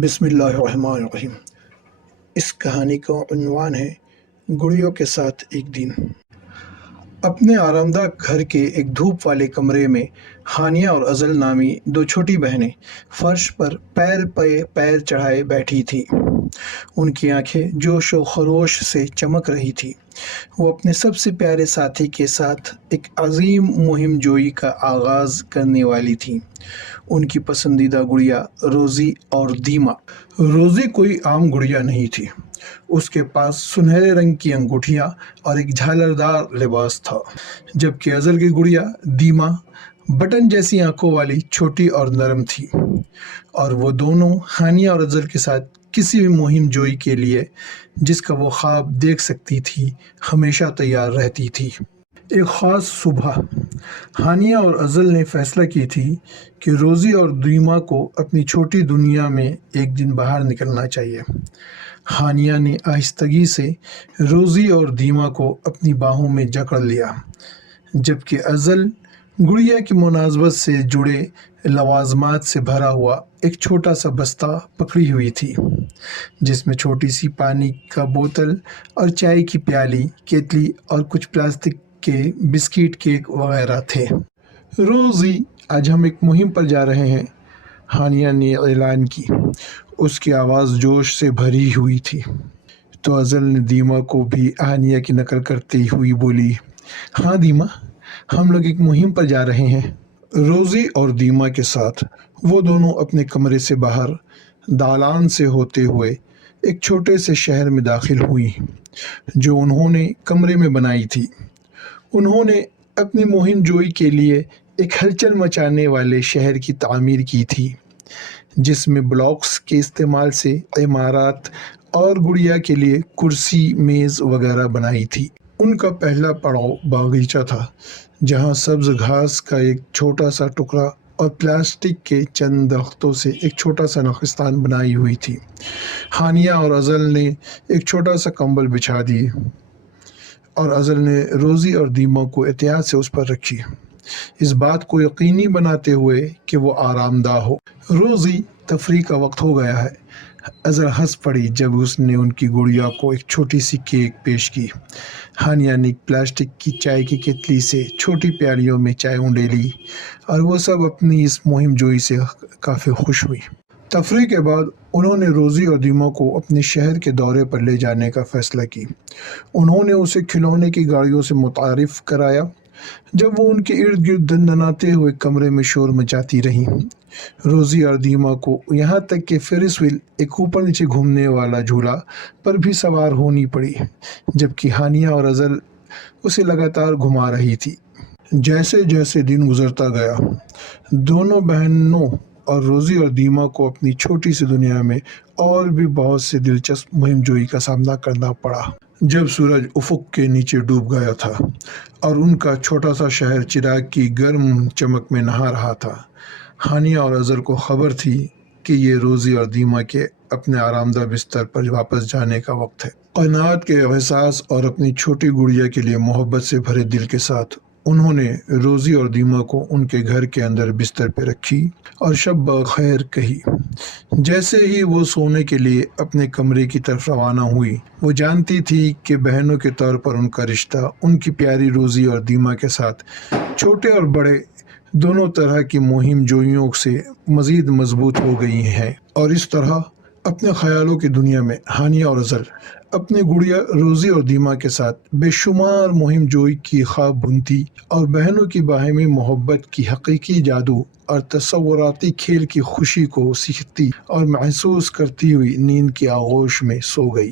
بسم اللہ الرحمن الرحیم۔ اس کہانی کا عنوان ہے گڑیوں کے ساتھ ایک دن۔ اپنے آرام دہ گھر کے ایک دھوپ والے کمرے میں ہانیہ اور ازل نامی دو چھوٹی بہنیں فرش پر پیر پہ پیر چڑھائے بیٹھی تھیں۔ ان کی آنکھیں جوش و خروش سے چمک رہی تھیں۔ وہ اپنے سب سے پیارے ساتھی کے ساتھ ایک عظیم مہم جوئی کا آغاز کرنے والی تھیں۔ ان کی پسندیدہ گڑیا روزی اور دیما۔ روزی کوئی عام گڑیا نہیں تھی۔ اس کے پاس سنہرے رنگ کی انگوٹھیاں اور ایک جھالردار لباس تھا، جبکہ ازل کی گڑیا دیما بٹن جیسی آنکھوں والی چھوٹی اور نرم تھی، اور وہ دونوں ہانیہ اور ازل کے ساتھ کسی بھی مہم جوئی کے لیے جس کا وہ خواب دیکھ سکتی تھی ہمیشہ تیار رہتی تھی۔ ایک خاص صبح ہانیہ اور ازل نے فیصلہ کی تھی کہ روزی اور دیما کو اپنی چھوٹی دنیا میں ایک دن باہر نکلنا چاہیے۔ ہانیہ نے آہستگی سے روزی اور دیما کو اپنی باہوں میں جکڑ لیا، جبکہ ازل گڑیا کی مناسبت سے جڑے لوازمات سے بھرا ہوا ایک چھوٹا سا بستہ پکڑی ہوئی تھی، جس میں چھوٹی سی پانی کا بوتل اور چائے کی پیالی، کیتلی اور کچھ پلاسٹک کے بسکٹ کیک وغیرہ تھے۔ روزی، آج ہم ایک مہم پر جا رہے ہیں، ہانیہ نے اعلان کی۔ اس کی آواز جوش سے بھری ہوئی تھی۔ تو ازل نے دیما کو بھی ہانیہ کی نقل کرتے ہوئی بولی، ہاں دیما، ہم لوگ ایک مہم پر جا رہے ہیں۔ روزی اور دیما کے ساتھ وہ دونوں اپنے کمرے سے باہر دالان سے ہوتے ہوئے ایک چھوٹے سے شہر میں داخل ہوئی جو انہوں نے کمرے میں بنائی تھی۔ انہوں نے اپنی مہم جوئی کے لیے ایک ہلچل مچانے والے شہر کی تعمیر کی تھی، جس میں بلاکس کے استعمال سے عمارات اور گڑیا کے لیے کرسی، میز وغیرہ بنائی تھی۔ ان کا پہلا پڑاؤ باغیچہ تھا، جہاں سبز گھاس کا ایک چھوٹا سا ٹکڑا اور پلاسٹک کے چند درختوں سے ایک چھوٹا سا نخستان بنائی ہوئی تھی۔ ہانیہ اور ازل نے ایک چھوٹا سا کمبل بچھا دیے، اور ازل نے روزی اور دیما کو احتیاط سے اس پر رکھی، اس بات کو یقینی بناتے ہوئے کہ وہ آرام دہ ہو۔ روزی، تفریح کا وقت ہو گیا ہے۔ ازل ہنس پڑی جب اس نے ان کی گڑیا کو ایک چھوٹی سی کیک پیش کی۔ ہانیہ نے ایک پلاسٹک کی چائے کی کیتلی سے چھوٹی پیالیوں میں چائے اونڈیلی، اور وہ سب اپنی اس مہم جوئی سے کافی خوش ہوئی۔ تفریح کے بعد انہوں نے روزی اور دیما کو اپنے شہر کے دورے پر لے جانے کا فیصلہ کی۔ انہوں نے اسے کھلونے کی گاڑیوں سے متعارف کرایا۔ جب وہ ان کے ارد گرد دندناتے ہوئے کمرے میں شور مچاتی رہیں، روزی اور دیما کو یہاں تک کہ فرس وہیل، ایک اوپر نیچے گھومنے والا جھولا، پر بھی سوار ہونی پڑی، جبکہ ہانیہ اور ازل اسے لگاتار گھما رہی تھی۔ جیسے جیسے دن گزرتا گیا، دونوں بہنوں اور روزی اور دیما کو اپنی چھوٹی سی دنیا میں اور بھی بہت سے دلچسپ مہم جوئی کا سامنا کرنا پڑا۔ جب سورج افق کے نیچے ڈوب گیا تھا اور ان کا چھوٹا سا شہر چراغ کی گرم چمک میں نہا رہا تھا، ہانیہ اور ازل کو خبر تھی کہ یہ روزی اور دیما کے اپنے آرام دہ بستر پر واپس جانے کا وقت ہے۔ قناعت کے احساس اور اپنی چھوٹی گڑیا کے لیے محبت سے بھرے دل کے ساتھ انہوں نے روزی اور دیما کو ان کے گھر کے اندر بستر پہ رکھی اور شب بخیر کہی۔ جیسے ہی وہ سونے کے لیے اپنے کمرے کی طرف روانہ ہوئی، وہ جانتی تھی کہ بہنوں کے طور پر ان کا رشتہ ان کی پیاری روزی اور دیما کے ساتھ چھوٹے اور بڑے دونوں طرح کی مہم جوئیوں سے مزید مضبوط ہو گئی ہیں۔ اور اس طرح اپنے خیالوں کی دنیا میں ہانیہ اور ازل اپنے گڑیا روزی اور دیما کے ساتھ بے شمار مہم جوئی کی خواب بنتی اور بہنوں کی باہمی محبت کی حقیقی جادو اور تصوراتی کھیل کی خوشی کو سیکھتی اور محسوس کرتی ہوئی نیند کی آغوش میں سو گئی۔